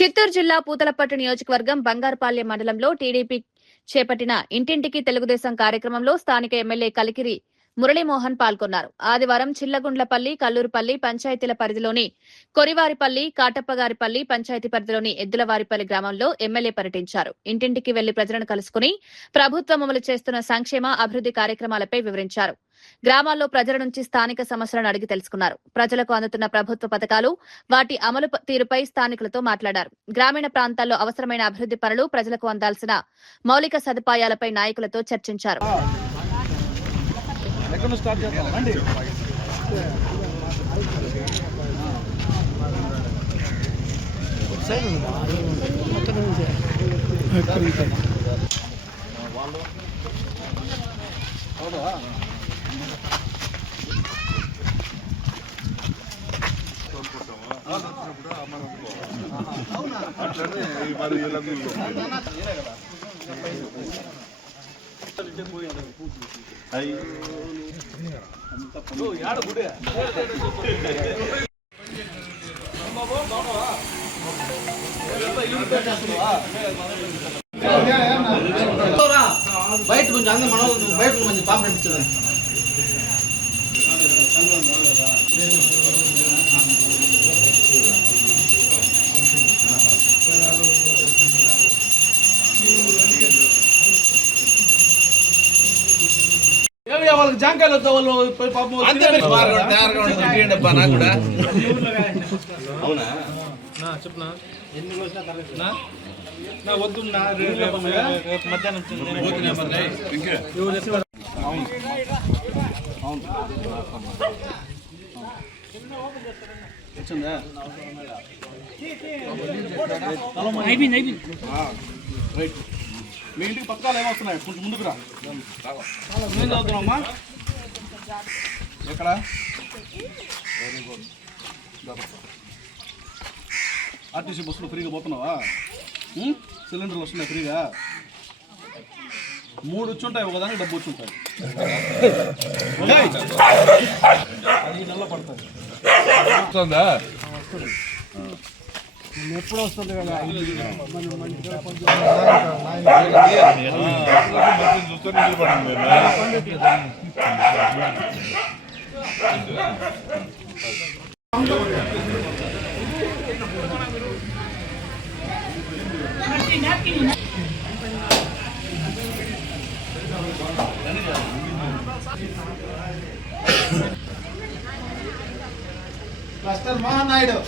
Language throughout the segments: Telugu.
చిత్తూరు జిల్లా పూతలపట్టు నియోజకవర్గం బంగారుపాలెం మండలంలో టీడీపీ చేపట్టిన ఇంటింటికి తెలుగుదేశం కార్యక్రమంలో స్థానిక ఎమ్మెల్యే కలికిరి మురళీమోహన్ పాల్గొన్నారు. ఆదివారం చిల్లగుండ్లపల్లి, కల్లూరుపల్లి పంచాయతీల పరిధిలోని కొరివారిపల్లి, కాటప్పగారిపల్లి పంచాయతీ పరిధిలోని ఎద్దులవారిపల్లి గ్రామంలో ఎమ్మెల్యే పర్యటించారు. ఇంటింటికి వెళ్లి ప్రజలను కలుసుకుని ప్రభుత్వం అమలు చేస్తున్న సంక్షేమ అభివృద్ది కార్యక్రమాలపై వివరించారు. గ్రామాల్లో ప్రజల నుంచి స్థానిక సమస్యలను అడిగి తెలుసుకున్నారు. ప్రజలకు అందుతున్న ప్రభుత్వ పథకాలు, వాటి అమలు తీరుపై స్థానికులతో మాట్లాడారు. గ్రామీణ ప్రాంతాల్లో అవసరమైన అభివృద్ది పనులు, ప్రజలకు అందాల్సిన మౌలిక సదుపాయాలపై నాయకులతో చర్చించారు. బయట కొంచెం అందరూ మనం బయట మంచి పాంప్లెట్ ఇచ్చేది. వాళ్ళకి జాంకాయలు వద్దా వాళ్ళు పాపం అవునా చెప్పునా ఎన్ని రోజుల నా వద్దు మధ్యాహ్నం వచ్చిందా అయిపోయింది రైట్. మీ ఇంటికి పథకాలు ఏమొస్తున్నాయి? కొంచెం ముందుకు రా. ఏం చదువుతున్నామ్మా? ఎక్కడ? ఆర్టీసీ బస్సులో ఫ్రీగా పోతున్నావా? సిలిండర్లు వస్తున్నాయి ఫ్రీగా? 3 వచ్చి ఉంటాయి, ఒకదానికి డబ్బు వచ్చి ఉంటాయి. 5 నెలలు పడుతుంది. ఎప్పుడు వస్తుంది కదా? మాస్టర్ మోహన్ నాయుడు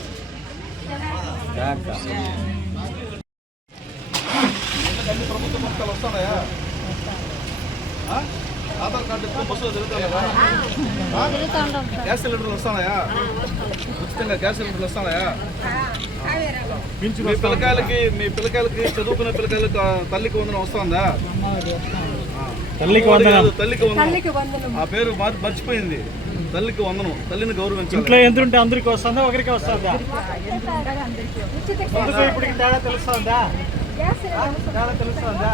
ప్రభుత్వ పథకాలు వస్తున్నాయా? ఆధార్ కార్డు బస్సులో తిరుగుతాయా? గ్యాస్ సిలిండర్లు వస్తున్నాయా? ఉచితంగా గ్యాస్ సిలిండర్లు వస్తున్నాయా? మీ పిల్లకాయలకి చదువుకునే పిల్లకాయలకి తల్లికి వందనం వస్తుందా? తల్లికి వందనం ఆ పేరు మర్చిపోయింది. తల్లికి వందనం, తల్లిని గౌరవించాలి. ఇంట్లో ఎంత ఉంటే అందరికి వస్తుందా, ఒకరికి వస్తుందా? ఇప్పటికి తేడా తెలుస్తుందా? తేడా తెలుస్తుందా?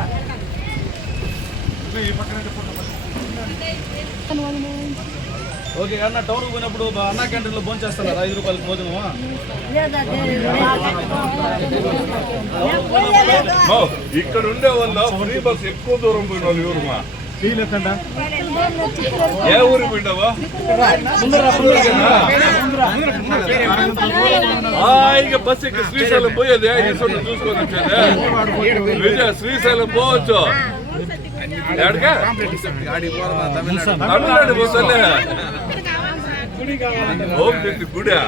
ఓకే. అన్న టౌన్కి పోయినప్పుడు అన్నా క్యాంటీన్లో భోజనం చేస్తారా? 5 రూపాయలకి భోజనమా? ఇక్కడ ఉండే వాళ్ళు ఫ్రీ బస్ ఎక్కువ దూరం పోయిన వాళ్ళు ఎవరుమా? ఏ ఊరు పోయినావా? ఇక బస్ ఇక్కడ శ్రీశైలం పోయేది చూసుకొని వచ్చేది. శ్రీశైలం పోవచ్చు. తమిళనాడు పోతలే ఓం శక్తి గుడి.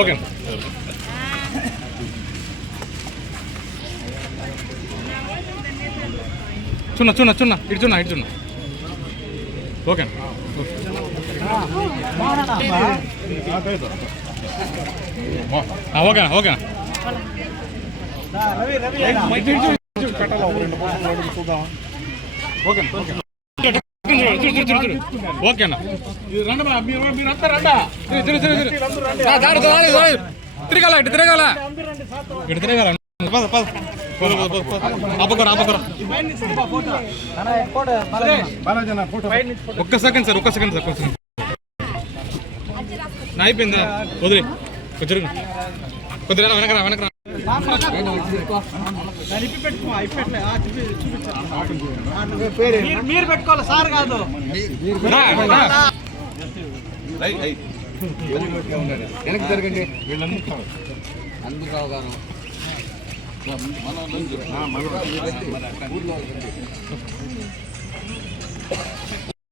ఓకే. చున్న ఇటు ఓకే. ఓకేనా ఓకేనా ఓకేనా మీరంతా రండా తిరగాల ఇటు తిరగాల ఇటు తిరగాల ఒక్క సెకండ్ సార్ కొంచెం అయిపోయిందా వదిలే కొద్దిగా వెనకరా మీరు పెట్టుకోవాలి సార్ కాదు. వెనక్కి జరగండి అందుకు